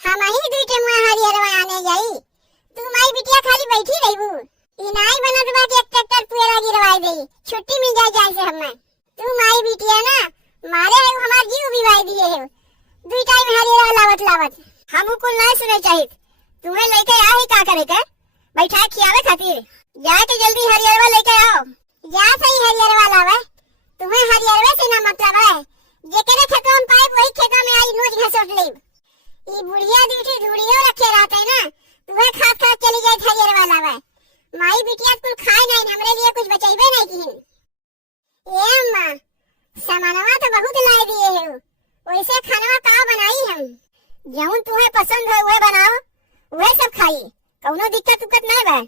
हम ही दुई टेमुआ हरियरवा आने जाई। तू माई बिटिया खाली बैठी रहीबू। ई नाई बनत बा कि एक ट्रैक्टर पुएरा गिरवाई देई, छुट्टी मिल जाए जाए से हमें। तू माई बिटिया ना मारे है हमार जीव बिवाई दिए है। दुई टाइम हरियरवा लावत लावत हम कुल नहीं सुने चाहिए। तुम्हें लेके आ ही का करे के बैठा खियावे खातिर जाए के जल्दी हरियरवा लेके आओ। जा सही हरियरवा लावे। तुम्हें हरियरवे से ना मतलब है। जेकरे खेतों में पाइप वही खेतों में आई नोच घसोट लेब। ई बुढ़िया दूठी धुड़ियो रखे रहते ना, तुम्हें खा खा चली जाए हरियरवा लावे। माई बिटिया कुल खाए नहीं, हमरे लिए कुछ बचाइबे नहीं की। ए अम्मा सामानवा तो बहुत लाई दिए है, वैसे खानवा का बनाई हम। जौन तुम्हें पसंद है वह बनाओ, वह सब खाई, कौनो दिक्कत उक्कत नहीं बा।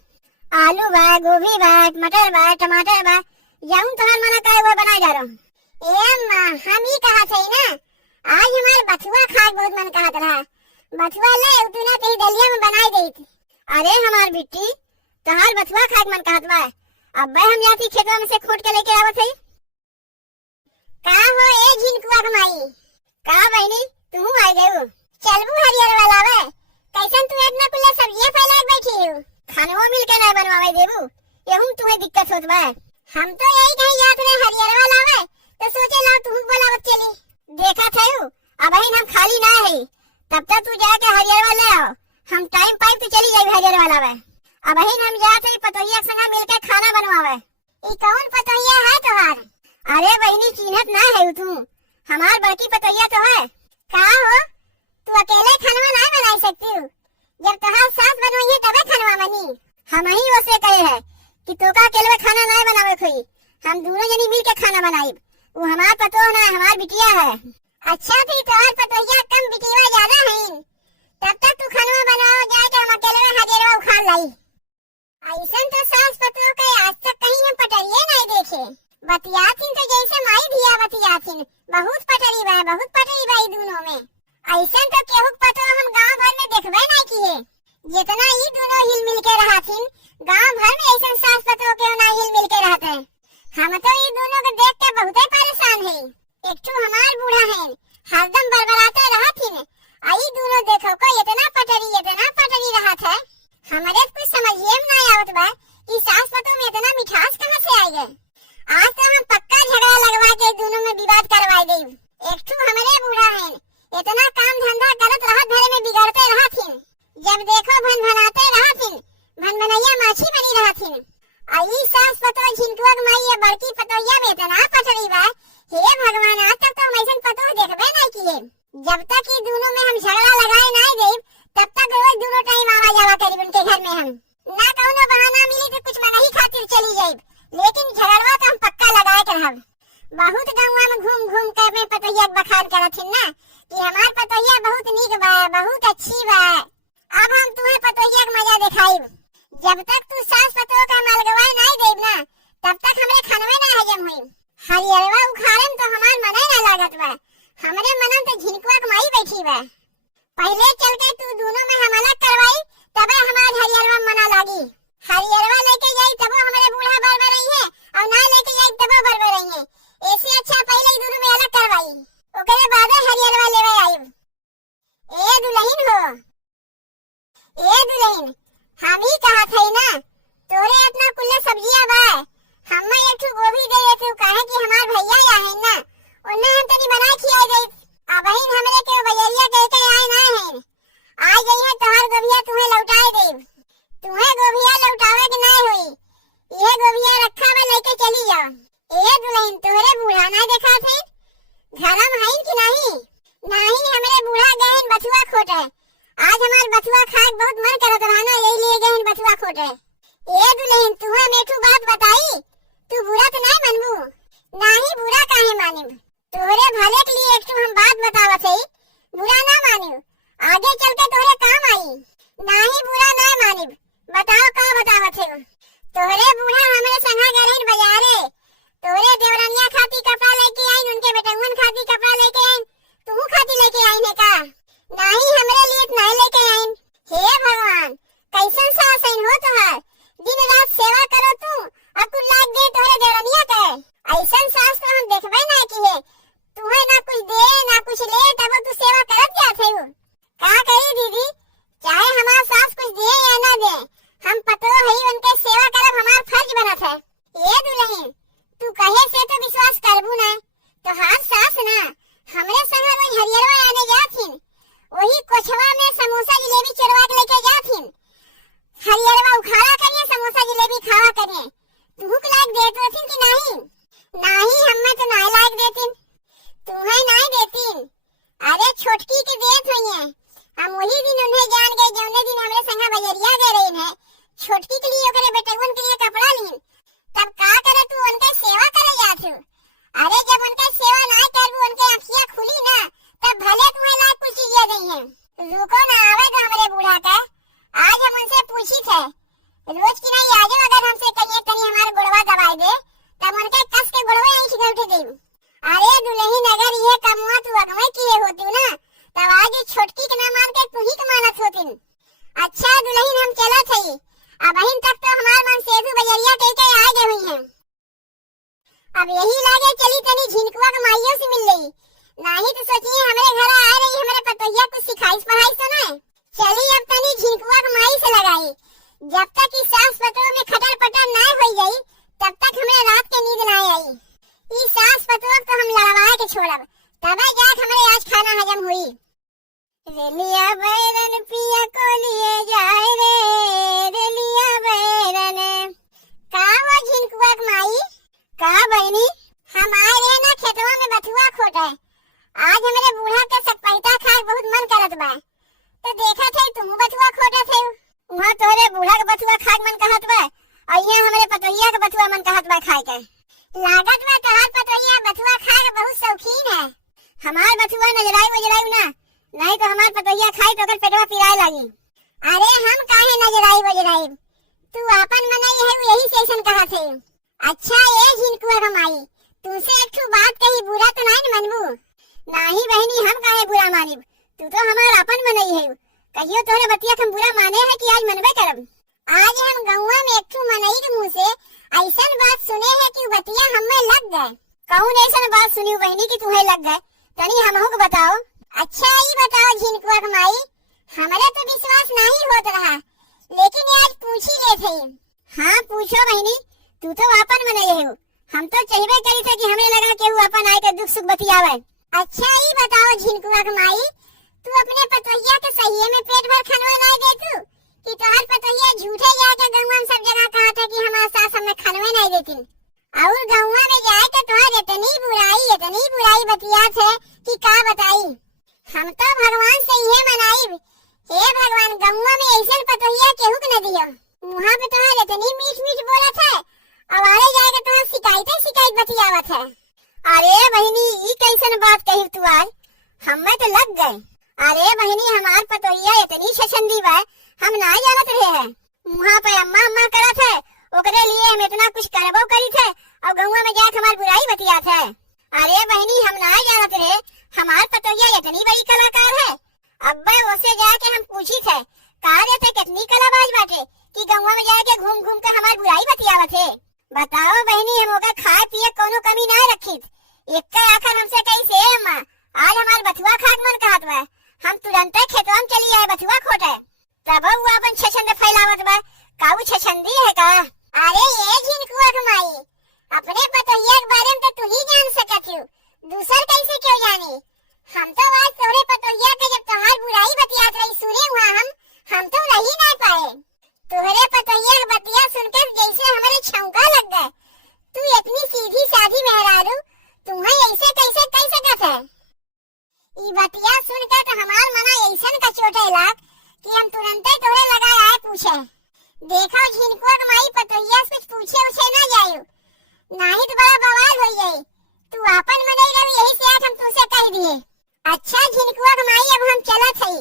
आलू बा, गोभी बा, मटर बा, टमाटर बा, जौन तुम्हार मना करे वह बनाई जा रहा। ए अम्मा हम ही कहा थे ना, आज हमारे बथुआ खाए बहुत मन कहत रहा। बथुआ ले तूने कहीं दलिया में बनाई दी थी। अरे हमार बिट्टी तोहार बथुआ खाए मन कहत बा। अब हम जाती खेतों में से खोट के लेके आवत है। का हो ए झिनकुआ कमाई का बहनी तू आई गयो। चलबू हरियरवा लावे। कैसन तू इतना कुल्ला सब्जियां फैलाए बैठी हो। खानवा मिल के ना बनवावे देबू, यहू तुम्हें दिक्कत होत बा। हम तो यही कहीं जात रहे हरियरवा लावे तो सोचे लाओ तू बोलावत चली। देखा थे अब हम खाली ना है, तब तक तू जाके हरियरवा ले आओ। हम टाइम पाइप तो चली जाए हरियरवा लावे। अब हम जाते पतोहिया संगा मिलके खाना बनवावे। ई कौन पतोहिया है तोहार। अरे बहनी चिन्हत ना है तू, हमार बड़की पतोहिया तो है। का हो तू अकेले खाना नहीं बना सकती हो। जब तोहार सास बनवाई है तबे खाना बनी। हम ही उसे कहे है कि तोका अकेले खाना नहीं बनावे खोई, हम दोनों जनी मिल के खाना बनाई। वो हमार पतो ना हमार बिटिया है। अच्छा थी तोहार पतोहिया कम बिटिया ज्यादा है। तब तक तू खाना बनाओ जाए के हम अकेले हरियरवा उखाड़ लाई। ऐसा तो सास पतो के आज तक कहीं हम पटरिए नहीं देखे। बतियाथिन तो जैसे माई धिया बतियाथिन, बहुत पटरी बा दोनों में। ऐसा तो केहू पतो हम गांव भर में देखबे नहीं किए। जितना ही दोनों हिल मिल के रहथिन, गांव भर में ऐसा सास पतो के ना हिल मिल के रहते। हम तो ये दोनों को देख के बहुत परेशान है। एक तो हमार बूढ़ा है हरदम बड़बड़ाते रहथिन, आई दोनों देखो को इतना पटरी रहत है। हमारे कुछ समझिए में नहीं आवत बा कि सास पतो में इतना मिठास कहां से आई गए। आज तो हम पक्का झगड़ा लगवा के दोनों में विवाद करवाई देब। एक तो हमारे बूढ़ा है इतना काम धंधा करत रहत घरे में बिगड़ते रहथिन। जब देखो भनभनाते रहथिन, भनभनैया माछी बनी रहथिन। आई सास पतो झिनकुआ माई ये बड़की पतोहिया में इतना पटरी बा। हे भगवान आज तक तो मैसन पतो देखबे नहीं किए। जब तक ये दोनों में हम झगड़ा लगाए नहीं देब तब तक रोज दोनों टाइम आवा जावा करीब उनके घर में। हम ना कौनो बहाना मिली तो कुछ मंगही खातिर चली जाइब, लेकिन झगड़वा तो हम पक्का लगाए के रहब। बहुत गांव में घूम घूम कर में पतोहिया बखान करथिन ना कि हमार पतोहिया बहुत नीक बा, बहुत अच्छी बा। अब हम तुम्हें पतोहिया का मजा दिखाइब। जब तक तू सास पतो का मलगवाए नहीं देब ना तब तक हमरे खानवे ना हजम हुई। हरियरवा उखाड़म तो हमार मने ना लागत बा। हमरे मनम तो झिनकुआ कमाई बैठी बा। पहले चल के तू दोनों में हम अलग करवाई तबे हमार हरियरवा मना लागी। हरियरवा लेके जाई तबो हमरे बूढ़ा बरबर रही है और ना लेके जाई तबो बरबर रही है। ऐसे अच्छा पहले ही दोनों में अलग करवाई, ओकरे बाद हरियरवा लेवे आइब। ए दुल्हन हो, ए दुल्हन हम ही कहा थे ना तोरे इतना कुल्ला सब्जियां बा। हम एक ठो गोभी दे तू काहे कि हमार भैया या है ना, उन्हें हम तनी बना खिया दे। अब हमरे के बजरिया कह के आए ना है, आ गई है तोहार गोभिया तुम्हें लौटाए देब। तुम्हें गोभिया लौटावे के नहीं हुई, ये गोभिया रखा में लेके चली जाओ। ए दुल्हन तोहरे बूढ़ा ना देखा थे घरम है कि नहीं। नहीं हमरे बूढ़ा गहन बथुआ खोटे। आज हमार बथुआ खाए बहुत मन करत रहना, यही लिए गहन बथुआ खोटे। ए दुल्हन तुम्हें मेठू बात बताई, तू बुरा तो नहीं मनबू। नहीं बुरा काहे मानिब, तोहरे भले के लिए एक तो हम बात बतावत है, बुरा ना मानिब, आगे चल के तोहरे काम आई। नहीं बुरा ना मानिब, बताओ का बतावत है। तोहरे बूढ़ा हमरे संगा गए बाजारे, तोहरे देवरनिया खाती कपड़ा लेके आई, उनके बेटवन खाती कपड़ा लेके आई, तू खाती लेके आई है का। नहीं हमरे लिए नहीं लेके आई। हे भगवान कैसन सास हो तोहार, दिन रात सेवा करो तू और कुल लाग दे तोहरे देवरनिया के। ऐसन सास तो हम देखबे नहीं किए। तुम्हें ना कुछ दे ना कुछ ले तब तू सेवा करत जात है। का करी हम वही दिन उन्हें जान गए जौने दिन हमरे संगा बजरिया गए रही है छोटकी के लिए ओकरे बेटवन के लिए कपड़ा लीन। तब का करे तू उनका सेवा करे जात हूँ। अरे जब उनका सेवा ना करबू उनके आँखियाँ खुली ना तब भले तुम्हें लाख कुछ चीजें गई हैं। रुको ना आवे तो हमरे बूढ़ा का आज हम उनसे पूछी थे रोज की नहीं आजो अगर हमसे कहिए तनी हमारे गुड़वा दवाई दे तब उनके कस के गुड़वे यहीं छिगल उठे देऊ। अरे दुल्हन अगर ये कमुआ तू अगवे किए होती ना तब आज छोटकी के ना मान के तू ही कमानत होती। अच्छा दुल्हन हम चला थी अब अहिन तक तो हमार मन सेधु बजरिया कह के आ गए हुई हैं। अब यही लागे चली तनी झिनकुआ के माइयों से मिल गई नहीं तो सोचिए हमारे घर आ रही हमारे पतोहिया कुछ सिखाई पढ़ाई तो नहीं। चली अब तनी झिनकुआ के माई से लगाई जब तक इस सास पतों में खटर पटर ना हो गई तब तक हमें रात के नींद ना आई। इस सास पतों तो हम लड़वा के छोड़ब तबे जाके हमारे आज खाना हजम हुई। रेलिया बैरन पिया को लिए जाए रे रेलिया बैरन का वो झिनकुआ के माई का बहनी हम आए रहे ना खेतवा में बथुआ खोटे आज हमारे बूढ़ा के सकपैता खाए बहुत मन करत बा तो देखा थे तुम बथुआ खोटे थे वहाँ तोरे बूढ़ा के बथुआ खाए मन कहत बा और यहाँ हमारे पतोहिया के बथुआ मन कहत बा खाए के। लागत बा तोहार पतोहिया बथुआ खाए के बहुत शौकीन है। हमार बथुआ नजराई वजराई ना नहीं तो हमार पतोहिया खाई तो अगर पेटवा पिराए लगी। अरे हम काहे नजराई वजराई तू अपन मनाई है यही सेशन कहा थे। अच्छा ये झिनकुआ कमाई तुमसे एक ठू बात कही बुरा तो नहीं मनबू। नहीं बहनी हम काहे बुरा मानिब तू तो हमार अपन मनई है कहियो तोरे बतिया हम बुरा माने है कि आज मनबे करब। आज हम गौवा में एक ठू मनई के मुंह से ऐसन बात सुने है कि बतिया हमें लग गए। कौन ऐसन बात सुनी बहनी कि तुम्हें लग गए तनी हमहू को बताओ। अच्छा ये बताओ झिनकुआ कमाई हमारे तो विश्वास नहीं होत रहा लेकिन आज पूछ ही ले थे। हाँ पूछो बहनी तू तो अपन मनई है हम तो चाहबे करी थे कि हमें लगा कि वो अपन आए के दुख सुख बतियावे। अच्छा ये बताओ झिनकुआ कमाई तू अपने पतोहिया के सही में पेट भर खनवा नहीं दे तू कि तोहर पतोहिया झूठे जाके गौवा में सब जगह कहा था कि हमारे सास हमें खनवे नहीं देती और गौवा में जाए तो तोहर इतनी बुराई बतिया थे कि का बताई। हम तो भगवान से ये मनाई हे भगवान गौवा में ऐसे पतोहिया केहू के न दियो वहाँ पे तोहर इतनी मीठ मीठ बोला था और आगे जाके तोहर शिकायत बतियावत है। अरे बहनी ये कैसन बात कही तू आज हमें तो लग गए। अरे बहनी हमार पतोहिया इतनी छछंदी बा हम ना जानत रहे हैं वहाँ पे अम्मा अम्मा करा थे ओकरे लिए हम इतना कुछ करबो करी थे और गौवा में जाके हमार बुराई बतिया थे। अरे बहनी हम ना जानत रहे हमार पतोहिया इतनी बड़ी कलाकार है। अब्बा उसे जाके हम पूछी थे कहा रे थे कितनी कलाबाज बाटे कि गौवा में जाके घूम घूम कर हमार बुराई बतियावत है। बताओ बहनी हम ओकर खाए पिए कोनो कमी ना रखी एक आखिर हमसे कैसे अम्मा आज हमार बथुआ खाक मन कहत बा हम तुरंत खेतवा में चली आए बथुआ खोटे तब वो अपन छछंद फैलावत बा काऊ छछंदी है का। अरे ये झिनकुआ कमाई अपने पतोहिया के बारे में तो तू ही जान सकत हो दूसर कैसे क्यों जानी। हम तो आज तोरे पतोहिया के जब तोहार बुराई बतियात रही सुने हुआ हम तो रही ना पाए। तोहरे पतोहिया के बतिया सुनकर जैसे हमारे छौंका लग गए। तू इतनी सीधी साधी मेहरारू तुम्हें ऐसे कैसे कह सकत है। ई बतिया सुनकर तो हमार मना ऐसन का चोटे लाग कि हम तुरंत तोरे लगा आए पूछे। देखो झिनकुआ कमाई पतोहिया से कुछ पूछे उछे ना जायू नहीं तो बड़ा बवाल हो जाये। तू आपन मनई रही यही से आज हम तुझसे कह दिए। अच्छा झिनकुआ कमाई अब हम चलत हई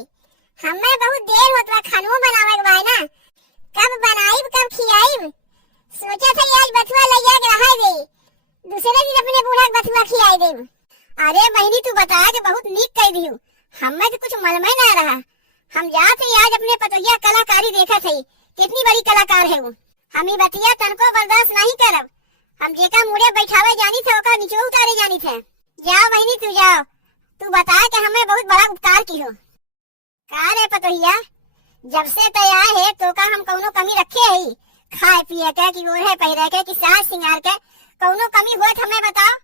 हमें बहुत देर होत बा खानो बनावे के बा ना कब बनाईब कब खियाईब सोचा था आज बथुआ ले जाके रहा दे दूसरे दिन अपने बूढ़ा बथुआ खिलाई देब। अरे बहनी तू बता के बहुत नीक कह दी हमें तो कुछ मलमे ना रहा हम जाते आज अपने पतोहिया कलाकारी देखा थे कितनी बड़ी कलाकार है वो। हम बतिया तनको बर्दाश्त नहीं करब हम जेका मुड़े बैठावे जानी थे ओका नीचे उतारे जानी थे। जाओ बहनी तू जाओ तू बता के हमें बहुत बड़ा उपकार की हो। का रे पतोहिया जब से तैयार है तो का हम कौनो कमी रखे है खाए पिए के कि ओढ़े पहिरे के कि साज सिंगार के कौनो कमी हुए हमें बताओ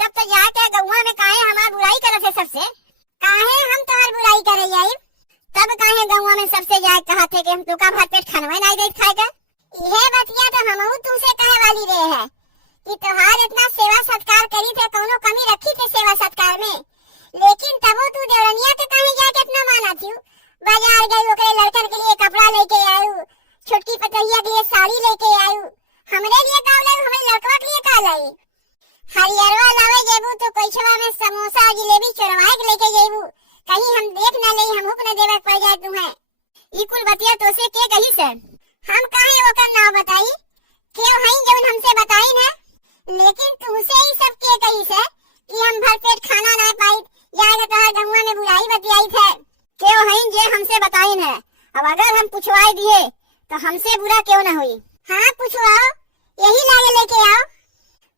तब तो जाके गौवा में काहे हमार बुराई करत है सबसे काहे हम तोहर बुराई करे जाई तब काहे गौवा में सबसे जाए कहा थे कि हम तो का भात पेट खानवे नहीं देत खाएगा। यह बतिया तो हमहू तुमसे कहे वाली रहे है कि तोहार इतना सेवा सत्कार करी थे कौनो कमी रखी थे सेवा सत्कार में लेकिन तबो तू देवरनिया के काहे जाके इतना माना थी बाजार गई ओकरे लड़कन के लिए कपड़ा लेके आयु, छोटकी पतोहिया के लिए साड़ी लेके आयु, हमरे लिए का लाई, हमरे लड़कवा के लिए का लाई। हरियरवा लावे जेबू तो कोइछवा में समोसा जिलेबी चोरवाए के लेके जेबू, कहीं हम देख न ले, हम हुक न देवे पड़ जाए तुम्हें। ई कुल बतिया तो से के कही से हम काहे ओकर नाम बताई, क्यों हई जौन हमसे बताई न, लेकिन तुमसे ही सब के कही से कि हम भर पेट खाना ना पाई, या तोहर गहुआ में बुराई बतियाई थे, क्यों हई जे हमसे बताई न। अब अगर हम पूछवाई दिए तो हमसे बुरा क्यों न हुई। हाँ पूछवाओ, यही लागे लेके आओ।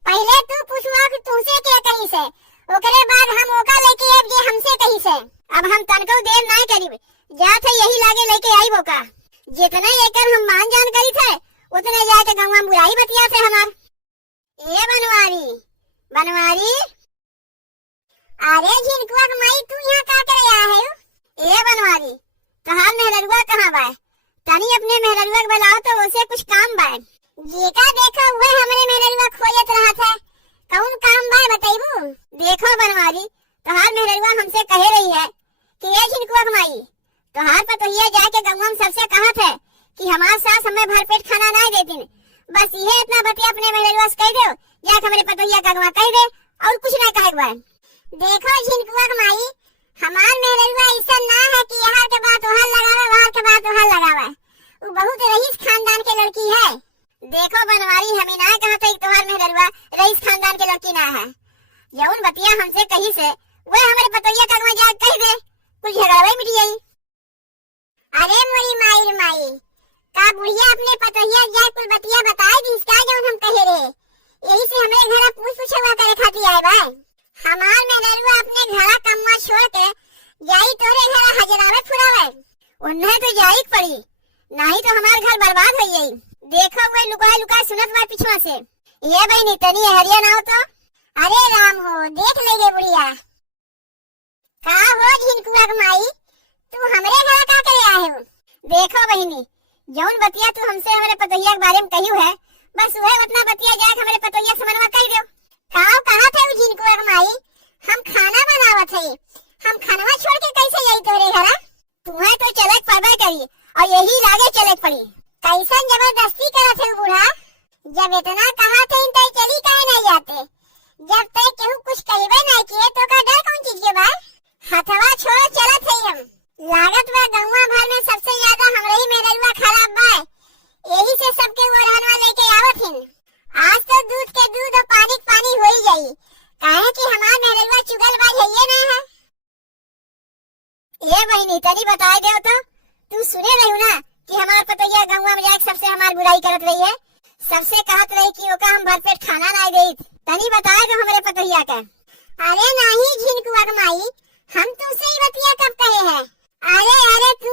पहले तू पूछवाओ कि तुमसे के कही से, ओकरे बाद हम ओका लेके आब जे हमसे कही से। अब हम तनको देर ना करी, जात है यही लागे लेके आई बोका। जितने एकर हम मान जान करी थे उतने जाके गंवा बुराई बतिया थे हमार। ए बनवारी बनवारी, अरे झिनकुआ माई तू यहाँ का करे आया है? ए बनवारी, तहार मेहररुआ कहाँ बा? तनी अपने मेहररुआ के बुलाओ तो उसे कुछ काम बा। जेका देखा वह हमरे मेहररुआ खोजत रहा था, कौन काम बा बताइबू? देखो बनवारी, तहार मेहररुआ हमसे कहे रही है कि ये झिनकुआ माई तोहार पतोहिया जाके गंवा में सबसे कहा थे कि हमार सास हमें भरपेट खाना ना देती, बस ये इतना बतिया अपने मेहररुआ से कह दो, जाके हमारे पतोहिया का गंवा कह दे और कुछ ना कहे। देखो झिनकुआ माई, हमार मेहररुआ ऐसा ना है कि यहाँ के बात वहाँ लगावे, वहाँ के बात वहाँ लगावे, वो बहुत रईस खानदान के लड़की है। देखो बनवारी, हमें ना कहा था कि तुम्हार मेहररुआ रईस खानदान के लड़की ना है। जौन बतिया हमसे कही से वह हमारे पतोहिया का गंवा जाके कह दे, कुछ झगड़ा मिट जाई। अरे मोरी माई माई, का बुढ़िया अपने पतोहिया जाए कुल बतिया बताए दी इसका जौन हम कहे रहे, यही से हमारे घर पूछ हुआ करे खाती आए भाई। हमार मेहररुआ अपने घर कम्मा छोड़ के जाई तोरे घर हजरावे फुरावे, उन्हें तो जाई पड़ी, नहीं तो हमार घर बर्बाद हो जाई। देखो वो लुका लुका सुनत बा पिछवा से, ये भाई नितनी हरिया ना हो तो। अरे राम हो, देख लेगे बुढ़िया। का हो झिनकुआ माई, तू हमरे घर का करे आए हो? देखो बहिनी, जौन बतिया तू हमसे हमारे पतोहिया के बारे में कही है, बस वह उतना बतिया जाके हमारे पतोहिया से मनवा कह दो। काव कहा थे झिनकुआ माई, हम खाना बनावत है, हम खानवा छोड़ के कैसे जाई तोरे घर? तुम्हें तो चलक पड़बे करी और यही लागे चलक पड़ी। कैसन जबरदस्ती करत है बूढ़ा, जब इतना कहा थे तो चली काहे नहीं जाते? जब तक केहू कुछ कहबे नहीं किए तो का डर कौन चीज के बा? हथवा छोड़ चलत है हम, लागत बा गंवा भर में सबसे ज्यादा हमरे ही मेहररुआ खराब बा, यही से सबके ओरहनवा लेके आवत हिन। आज तो दूध के दूध और पानी के पानी हो ही जाई, काहे कि हमार मेहररुआ चुगलबाज है ये ना है। ये बहिनी तनी बताए दे तो, तू सुने रही ना कि हमार पतोहिया गंवा में जाके सबसे हमार बुराई करत रही है, सबसे कहत रही कि ओका हम भरपेट खाना ना देई। तनी बताए दो हमारे पतोहिया का। अरे नहीं झिनकुआ माई, हम तुमसे ही बतिया कब कहे हैं? अरे तू,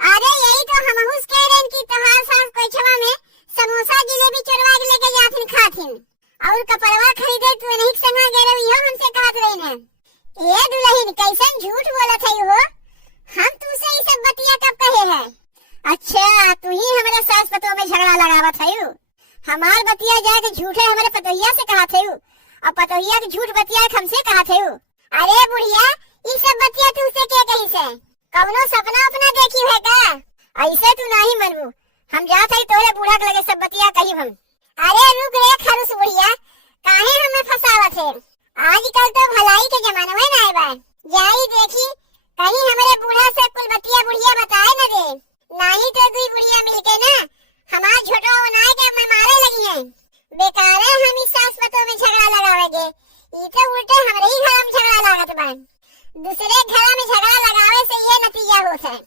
अरे यही तो हम हुस कह रहे कि तोहार सास कोइछवा में समोसा जिलेबी चोरवा के लेके जाथिन खाथिन और कपड़वा खरीदे तू नहीं संगा गेरे इहो हमसे कहत रही ने। ये दुल्हन कैसन झूठ बोलत है हो, हम तुमसे ये सब बतिया कब कहे हैं? अच्छा तू ही हमारे सास पतोह में झगड़ा लगावत है? हमार बतिया जाके झूठे हमारे पतोहिया से कहत है और पतोहिया के झूठ बतिया हमसे कहत है। अरे बुढ़िया, ये सब बतिया तुमसे के कही से? कवनो सपना अपना देखी है का? ऐसे तू नहीं मनबू, हम जात है तोरे बूढ़ा के लगे सब बतिया कही हम। अरे रुक रे खरुस बुढ़िया, काहे हमें फसावत है? आजकल तो भलाई के जमाना में ना बा, जाई देखी कहीं हमारे बूढ़ा से कुल बतिया बुढ़िया बताए न दे, नहीं तो दुई बुढ़िया मिलके ना हमार झोटवा बनाए के मैं मारे लगी है। बेकार है हम इस सास पतोह में झगड़ा लगावेंगे, ये तो उल्टे हमारे ही घर में झगड़ा लागत बा। दूसरे घर में झगड़ा लगावे से ये नतीजा होता है।